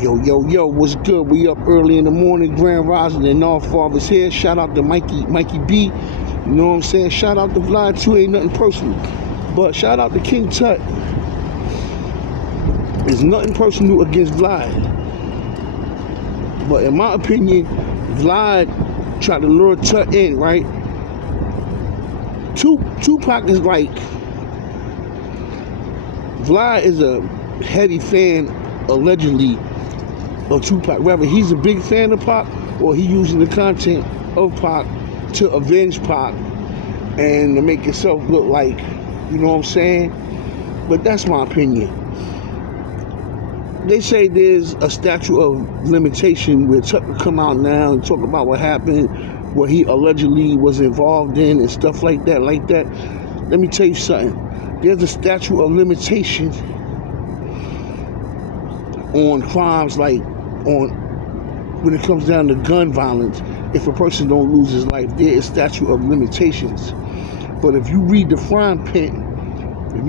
Yo, what's good? We up early in the morning, Grand Rising, and all fathers here. Shout out to Mikey B. You know what I'm saying? Shout out to Vlad too, ain't nothing personal. But shout out to King Tut. There's nothing personal against Vlad. But in my opinion, Vlad tried to lure Tut in, right? Tupac is like, Vlad is a heavy fan, allegedly, of Tupac. Whether he's a big fan of Pac or he using the content of Pac to avenge Pac and to make himself look like, you know what I'm saying? But that's my opinion. They say there's a statute of limitation where Tuck will come out now and talk about what happened, what he allegedly was involved in and stuff like that. Let me tell you something. There's a statute of limitations on crimes, like when it comes down to gun violence. If a person don't lose his life, there is statute of limitations. But if you read the fine print, if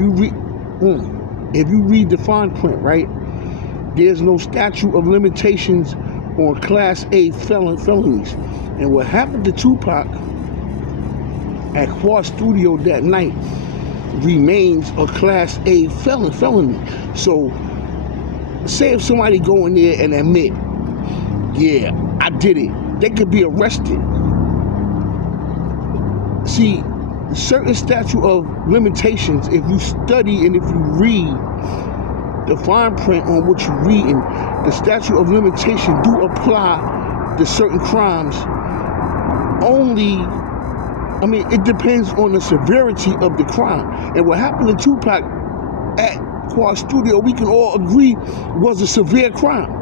you read the fine print, right, there's no statute of limitations on Class A felonies. And what happened to Tupac at Quad Studio that night remains a Class A felony. So say if somebody go in there and admit, yeah, I did it, they could be arrested. See, certain statute of limitations, if you study and if you read the fine print on what you read, and the statute of limitation do apply to certain crimes only. I mean, it depends on the severity of the crime. And what happened to Tupac at Quad Studio, we can all agree, was a severe crime.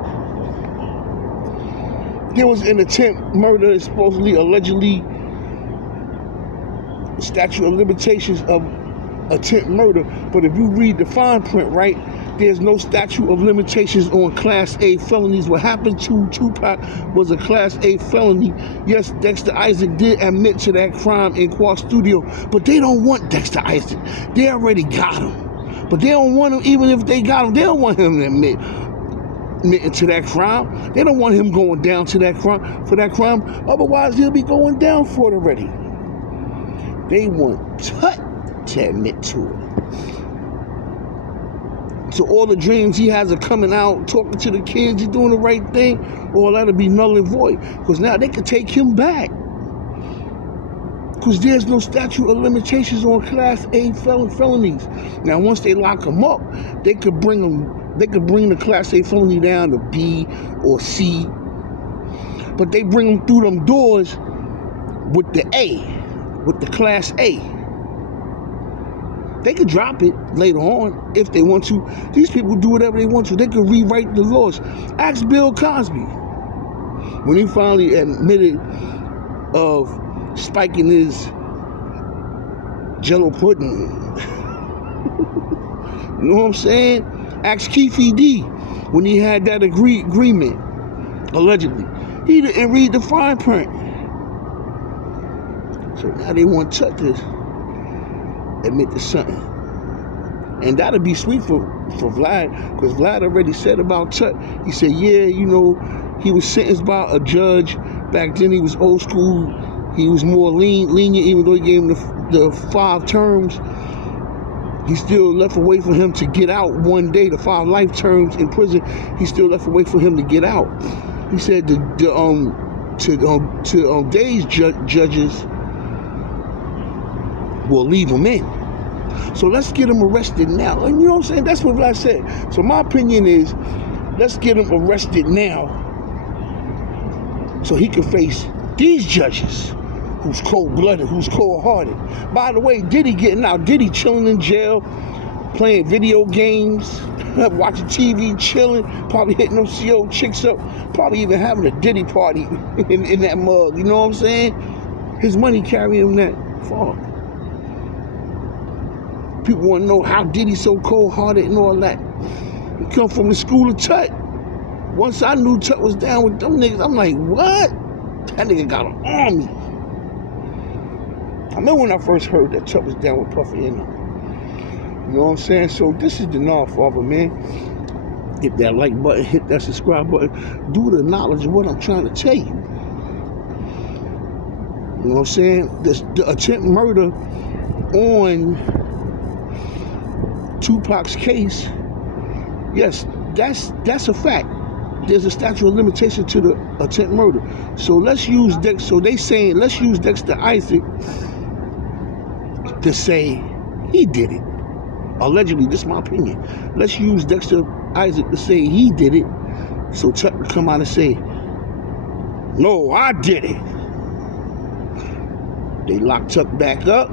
There was an attempt murder, supposedly, allegedly, statute of limitations of attempt murder. But if you read the fine print, right, there's no statute of limitations on Class A felonies. What happened to Tupac was a Class A felony. Yes, Dexter Isaac did admit to that crime in Quad Studio, but they don't want Dexter Isaac. They already got him. But they don't want him, even if they got him, they don't want him to admitting to that crime. They don't want him going down to that crime, for that crime. Otherwise, he'll be going down for it already. They want Tut to admit to it. So all the dreams he has of coming out, talking to the kids, he's doing the right thing, all that'll be null and void. Because now they could take him back. Because there's no statute of limitations on Class A felonies. Now once they lock him up, they could bring the Class A felony down to B or C. But they bring him through them doors with the A, with the Class A. They could drop it later on if they want to. These people do whatever they want to. They could rewrite the laws. Ask Bill Cosby. When he finally admitted of spiking his Jello pudding. You know what I'm saying? Ask Keefe D. when he had that agreement, allegedly. He didn't read the fine print. So now they want Tut to admit to something. And that'll be sweet for Vlad, because Vlad already said about Tut. He said, yeah, you know, he was sentenced by a judge. Back then he was old school. He was more lenient, even though he gave him the 5 terms. He still left a way for him to get out one day. The 5 life terms in prison, he still left a way for him to get out. He said today's judges will leave him in. So let's get him arrested now. And you know what I'm saying? That's what Vlad said. So my opinion is, let's get him arrested now so he can face these judges who's cold-blooded, who's cold-hearted. By the way, Diddy getting out. Diddy chilling in jail, playing video games, watching TV, chilling, probably hitting those CO chicks up, probably even having a Diddy party in that mug. You know what I'm saying? His money carrying him that far. People want to know how Diddy's so cold-hearted and all that. He come from the school of Tut. Once I knew Tut was down with them niggas, I'm like, what? That nigga got an army. I remember when I first heard that Tut was down with Puffy and them. You know what I'm saying? So this is the Father, man. Hit that like button, hit that subscribe button. Do the knowledge of what I'm trying to tell you. You know what I'm saying? The attempt murder on Tupac's case, yes, that's a fact. There's a statute of limitation to the attempt murder. So let's use let's use Dexter Isaac to say he did it. Allegedly, this is my opinion. Let's use Dexter Isaac to say he did it. So Chuck would come out and say, no, I did it. They lock Chuck back up,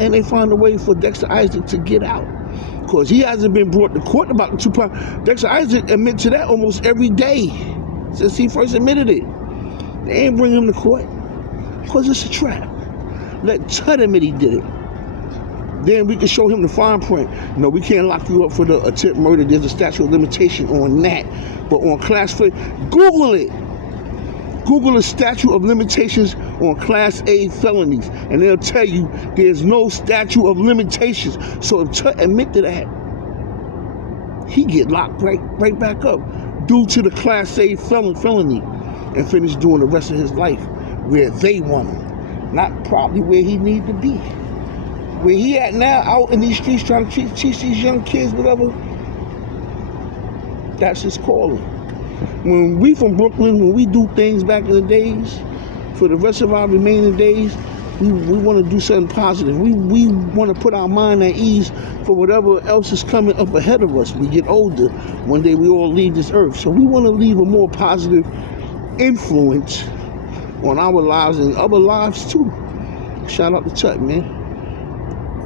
and they find a way for Dexter Isaac to get out. Because he hasn't been brought to court about the Tupac. Dexter Isaac admits to that almost every day since he first admitted it. They ain't bring him to court because it's a trap. Let Chud admit he did it. Then we can show him the fine print. No, we can't lock you up for the attempt murder. There's a statute of limitation on that. But on Class A, Google it. Google the statute of limitations on Class A felonies, and they'll tell you there's no statute of limitations. So if Chud admit to that, he get locked right back up due to the Class A felony and finish doing the rest of his life where they want him, not probably where he need to be. Where he at now, out in these streets trying to teach these young kids, whatever, that's his calling. When we from Brooklyn, when we do things back in the days, for the rest of our remaining days, we want to do something positive. We want to put our mind at ease for whatever else is coming up ahead of us. We get older. One day we all leave this earth. So we want to leave a more positive influence on our lives and other lives too. Shout out to Chuck, man.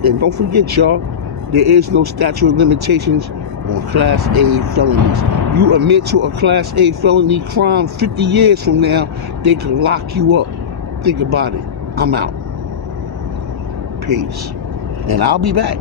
And don't forget, y'all, there is no statute of limitations on Class A felonies. You admit to a Class A felony crime 50 years from now, they can lock you up. Think about it. I'm out. Peace. And I'll be back.